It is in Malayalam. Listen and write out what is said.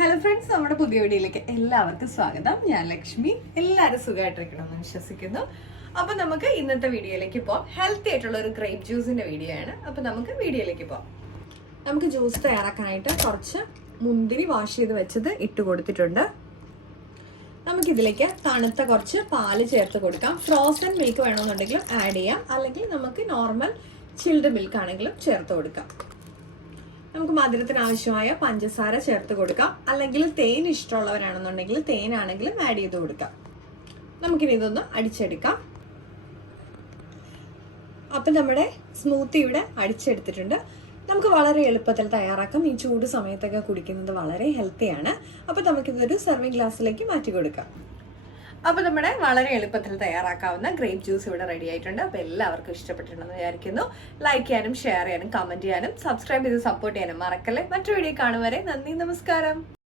ഹലോ ഫ്രണ്ട്സ് നമ്മുടെ പുതിയ വീഡിയോയിലേക്ക് എല്ലാവർക്കും സ്വാഗതം. ഞാൻ ലക്ഷ്മി. എല്ലാവരും സുഖമായിട്ടിരിക്കണമെന്ന് വിശ്വസിക്കുന്നു. അപ്പൊ നമുക്ക് ഇന്നത്തെ വീഡിയോയിലേക്ക് പോവാം. ഹെൽത്തി ആയിട്ടുള്ള ഒരു ഗ്രേപ്പ് ജ്യൂസിന്റെ വീഡിയോ ആണ്. അപ്പൊ നമുക്ക് വീഡിയോയിലേക്ക് പോവാം. നമുക്ക് ജ്യൂസ് തയ്യാറാക്കാനായിട്ട് കുറച്ച് മുന്തിരി വാഷ് ചെയ്ത് വെച്ചത് ഇട്ട് കൊടുത്തിട്ടുണ്ട്. നമുക്കിതിലേക്ക് തണുത്ത കുറച്ച് പാൽ ചേർത്ത് കൊടുക്കാം. ഫ്രോസൺ മിൽക്ക് വേണമെന്നുണ്ടെങ്കിലും ആഡ് ചെയ്യാം. അല്ലെങ്കിൽ നമുക്ക് നോർമൽ ചിൽഡ് മിൽക്ക് ആണെങ്കിലും ചേർത്ത് കൊടുക്കാം. മധുരത്തിന് ആവശ്യമായ പഞ്ചസാര ചേർത്ത് കൊടുക്കാം. അല്ലെങ്കിൽ തേൻ ഇഷ്ടമുള്ളവരാണെന്നുണ്ടെങ്കിൽ തേനാണെങ്കിലും ആഡ് ചെയ്ത് കൊടുക്കാം. നമുക്കിനി ഇതൊന്ന് അടിച്ചെടുക്കാം. അപ്പം നമ്മുടെ സ്മൂത്തി ഇവിടെ അടിച്ചെടുത്തിട്ടുണ്ട്. നമുക്ക് വളരെ എളുപ്പത്തിൽ തയ്യാറാക്കാം. ഈ ചൂട് സമയത്തൊക്കെ കുടിക്കുന്നത് വളരെ ഹെൽത്തിയാണ് അപ്പം നമുക്കിതൊരു സെർവിങ് ഗ്ലാസ്സിലേക്ക് മാറ്റി കൊടുക്കാം. അപ്പോൾ നമ്മുടെ വളരെ എളുപ്പത്തിൽ തയ്യാറാക്കാവുന്ന ഗ്രേപ്പ് ജ്യൂസ് ഇവിടെ റെഡി ആയിട്ടുണ്ട്. അപ്പോൾ എല്ലാവർക്കും ഇഷ്ടപ്പെട്ടിട്ടുണ്ടെന്ന് വിചാരിക്കുന്നു. ലൈക്ക് ചെയ്യാനും ഷെയർ ചെയ്യാനും കമന്റ് ചെയ്യാനും സബ്സ്ക്രൈബ് ചെയ്ത് സപ്പോർട്ട് ചെയ്യാനും മറക്കല്ലേ. മറ്റൊരു വീഡിയോ കാണും വരെ നന്ദി നമസ്കാരം.